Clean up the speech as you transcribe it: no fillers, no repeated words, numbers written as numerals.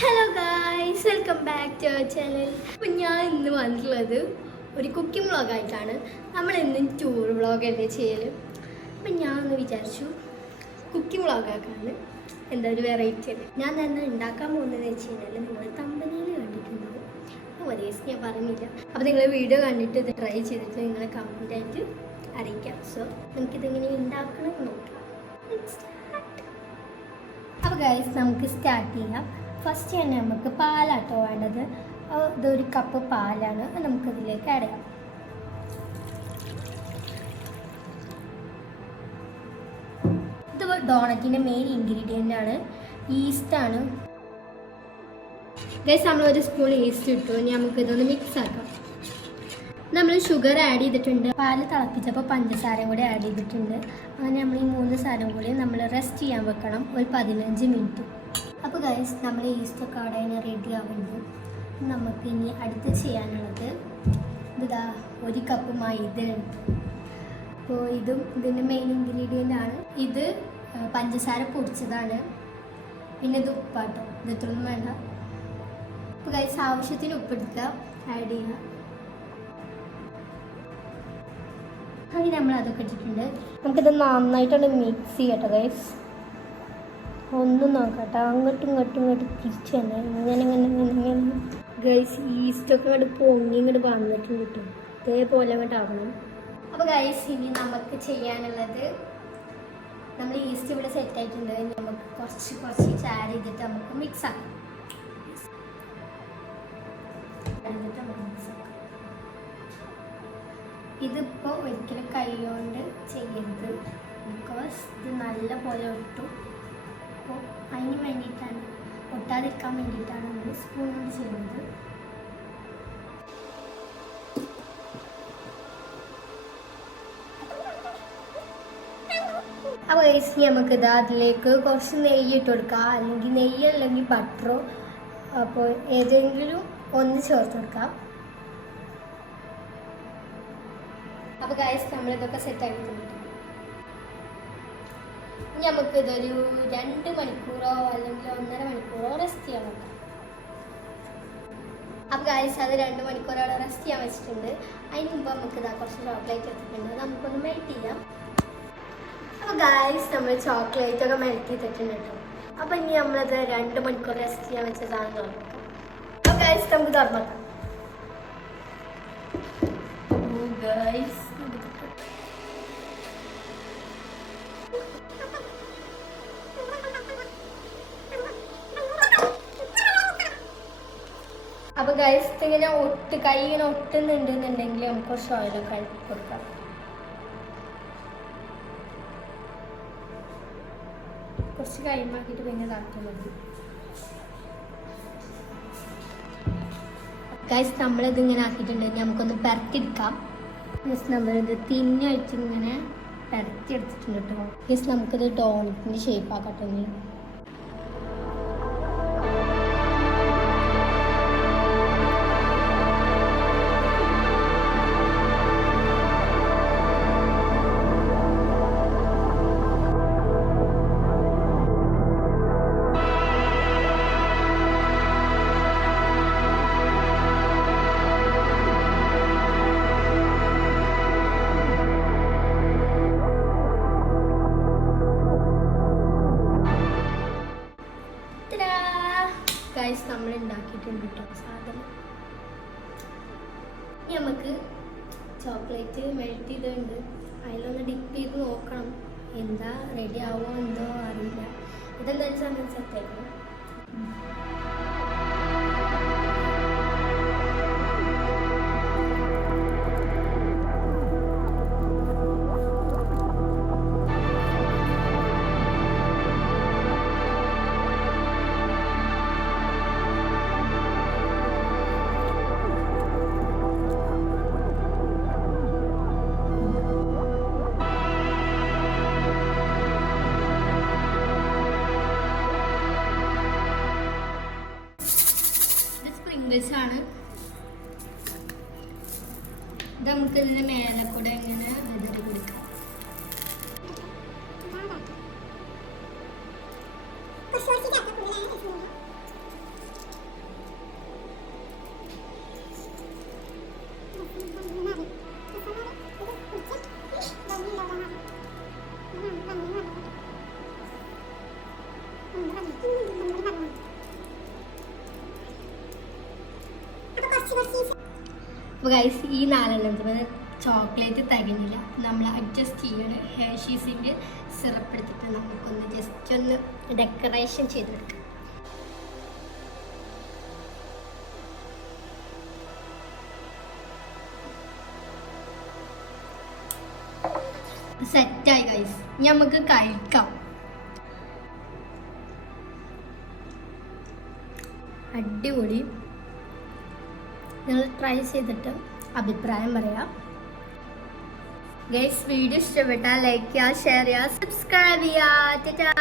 Hello guys, welcome back to our channel. അപ്പം ഞാൻ ഇന്ന് വന്നിട്ടുള്ളത് ഒരു കുക്കിംഗ് വ്ളോഗായിട്ടാണ്. നമ്മൾ എന്നും ടൂർ വ്ളോഗല്ലേ ചെയ്യൽ. അപ്പം ഞാൻ ഒന്ന് വിചാരിച്ചു കുക്കിംഗ് വ്ളോഗാക്കാണ്. എന്താ ഒരു വെറൈറ്റി അല്ലേ. ഞാൻ തന്നെ ഉണ്ടാക്കാൻ പോകുന്നതെന്ന് വെച്ച് കഴിഞ്ഞാൽ നിങ്ങൾ തമ്പനിയിൽ കണ്ടിട്ടുണ്ടാവും. ഒരേ ഞാൻ പറഞ്ഞില്ല. അപ്പോൾ നിങ്ങൾ വീഡിയോ കണ്ടിട്ട് ഇത് ട്രൈ ചെയ്തിട്ട് നിങ്ങളെ കമൻറ്റായിട്ട് അറിയിക്കാം. സോ നമുക്കിതെങ്ങനെ ഉണ്ടാക്കണം എന്ന് നോക്കാം. അപ്പോൾ ഗൈസ് നമുക്ക് സ്റ്റാർട്ട് ചെയ്യാം. ഫസ്റ്റ് തന്നെ നമുക്ക് പാലാട്ടോ വേണ്ടത്. ഇതൊരു കപ്പ് പാലാണ്, നമുക്കതിലേക്ക് ആഡ് ചെയ്യാം. ഇത് ഡോണറ്റിൻ്റെ മെയിൻ ഇൻഗ്രീഡിയൻ്റ് ആണ്, ഈസ്റ്റാണ്. ഗൈസ് നമ്മളൊരു സ്പൂൺ ഈസ്റ്റ് ഇട്ടു. ഇനി നമുക്കിതൊന്ന് മിക്സ് ആക്കാം. നമ്മൾ ഷുഗർ ആഡ് ചെയ്തിട്ടുണ്ട്. പാല് തിളപ്പിച്ചപ്പോൾ പഞ്ചസാരയും കൂടി ആഡ് ചെയ്തിട്ടുണ്ട്. അങ്ങനെ നമ്മൾ ഈ 3 സാധനം കൂടി നമ്മൾ റെസ്റ്റ് ചെയ്യാൻ വെക്കണം ഒരു 15 മിനിറ്റ്. അപ്പോൾ ഗൈസ് നമ്മൾ ഈസ്റ്റൊക്കെ അവിടെ റെഡി ആവുന്നുണ്ട്. നമുക്ക് ഇനി അടുത്ത് ചെയ്യാനുള്ളത് ഇതാ 1 കപ്പ് മൈദ ഉണ്ട്. അപ്പോൾ ഇതും ഇതിൻ്റെ മെയിൻ ഇൻഗ്രീഡിയൻ്റ് ആണ്. ഇത് പഞ്ചസാര പൊടിച്ചതാണ്. പിന്നെ ഇത് ഉപ്പാട്ടോ, ഇത് ഇത്രയൊന്നും വേണ്ട. അപ്പോൾ ഗൈസ് ആവശ്യത്തിന് ഉപ്പെടുക്കുക, ആഡ് ചെയ്യുക. അങ്ങനെ നമ്മൾ അതൊക്കെ ഇട്ടിട്ടുണ്ട്. നമുക്കിത് നന്നായിട്ടൊന്ന് മിക്സ് ചെയ്യട്ടോ ഗൈസ്. ഒന്നും നോക്കട്ടെ, അങ്ങോട്ടും തിരിച്ചു തന്നെ ഇങ്ങനെ ഗൈസ്. ഈസ്റ്റൊക്കെ ഇങ്ങോട്ട് പൊങ്ങി ഇങ്ങോട്ട് വന്നിട്ടുണ്ട് കിട്ടും. ഇതേപോലെ അങ്ങോട്ട് ആവണം. അപ്പോൾ ഗൈസ് ഇനി നമുക്ക് ചെയ്യാനുള്ളത്, നമ്മൾ ഈസ്റ്റ് ഇവിടെ സെറ്റ് ആയിട്ടുണ്ട്. നമുക്ക് കുറച്ച് ആഡ് ചെയ്തിട്ട് നമുക്ക് മിക്സ് ആക്കാം. ഇതിപ്പോൾ ഒരിക്കലും കൈ കൊണ്ട് ചെയ്യരുത്, ബിക്കോസ് ഇത് നല്ല പോലെ ഒട്ടും. അപ്പോൾ അതിന് വേണ്ടിയിട്ടാണ്, ഒട്ടാതിരിക്കാൻ വേണ്ടിയിട്ടാണ് നമ്മൾ സ്പൂൺ കൊണ്ട് ചെയ്യുന്നത്. അപ്പോൾ ഇനി നമുക്കിത് അതിലേക്ക് കുറച്ച് നെയ്യ് ഇട്ട് കൊടുക്കാം, അല്ലെങ്കിൽ നെയ്യ് അല്ലെങ്കിൽ ബട്ടറോ, അപ്പോൾ ഏതെങ്കിലും ഒന്ന് ചേർത്ത് കൊടുക്കാം. അപ്പോൾ ഗൈസ് നമ്മളിതൊക്കെ സെറ്റ് ആക്കിയിട്ടുണ്ട്. ഇനി നമുക്കിതൊരു 2 മണിക്കൂറോ അല്ലെങ്കിൽ 1.5 മണിക്കൂറോ റെസ്റ്റ് ചെയ്യാൻ വെക്കാം. അപ്പോൾ ഗൈസ് അത് 2 മണിക്കൂറോടെ റെസ്റ്റ് ചെയ്യാൻ വെച്ചിട്ടുണ്ട്. അതിന് മുമ്പ് നമുക്കിതാ കുറച്ച് ചോക്ലേറ്റ് എടുത്തിട്ടുണ്ട്, നമുക്കൊന്ന് മെൽറ്റ് ചെയ്യാം. അപ്പോൾ ഗൈസ് നമ്മൾ ചോക്ലേറ്റൊക്കെ മെൽറ്റ് ചെയ്തിട്ടുണ്ട് കേട്ടോ. അപ്പോൾ ഇനി നമ്മളത് 2 മണിക്കൂർ റെസ്റ്റ് ചെയ്യാൻ വെച്ചതാണ് തുറക്കാം. അപ്പോൾ ഗൈസ് നമുക്ക് തുറക്കാം. ഗൈസ് അപ്പോൾ ഗൈസ് ഇങ്ങനെ കൈ ഇങ്ങനെ ഒട്ടുന്നുണ്ടെന്നുണ്ടെങ്കിൽ നമുക്ക് കുറച്ച് ഓയിലൊക്കെ അഴിച്ച് കൊടുക്കാം. കുറച്ച് കഴിയുമ്പോക്കിയിട്ട് പിന്നെ ഇതാക്കിയാൽ മതി. ഗൈസ് നമ്മളിതിങ്ങനെ ആക്കിയിട്ടുണ്ടെങ്കിൽ നമുക്കൊന്ന് പരത്തിയെടുക്കാം. ജസ്റ്റ് നമ്മളിത് തിന്നായിട്ട് ഇങ്ങനെ പരത്തി എടുത്തിട്ടുണ്ട് കേട്ടോ. ജസ്റ്റ് നമുക്കിത് ഡോണറ്റിൻ്റെ ഷേപ്പ് ആക്കട്ടെ. ഗൈസ് നമ്മൾ ഉണ്ടാക്കിയിട്ടുണ്ട് കേട്ടോ സാധനം. ഇനി നമുക്ക് ചോക്ലേറ്റ് മെൽറ്റ് ചെയ്തിട്ടുണ്ട്, അതിലൊന്ന് ഡിപ്പ് ചെയ്ത് നോക്കണം എന്താ റെഡി ആവുമോ എന്തോ അറിയില്ല. ഇതെന്തായാലും സമയം സെറ്റായിരുന്നു. ആണ് ഇത് നമുക്ക് ഇതിൻ്റെ മേലെ കൂടെ ഇങ്ങനെ വിതറി കൊടുക്കാം. അപ്പോൾ ഗൈസ് ഈ 4 ചോക്ലേറ്റ് തികഞ്ഞില്ല, നമ്മൾ അഡ്ജസ്റ്റ് ചെയ്യണം. ഹെർഷീസിൻ്റെ സിറപ്പ് എടുത്തിട്ട് നമുക്കൊന്ന് ജസ്റ്റ് ഒന്ന് ഡെക്കറേഷൻ ചെയ്തെടുക്കാം. സെറ്റായി ഗൈസ്, ഇനി നമുക്ക് കഴിക്കാം. അടിപൊളി. നിങ്ങൾ ട്രൈ ചെയ്തിട്ട് അഭിപ്രായം പറയാം. ഗൈസ് വീഡിയോ ഇഷ്ടപ്പെട്ടാൽ ലൈക്ക് ചെയ്യുക, ഷെയർ ചെയ്യുക, സബ്സ്ക്രൈബ് ചെയ്യുക. ടാറ്റാ.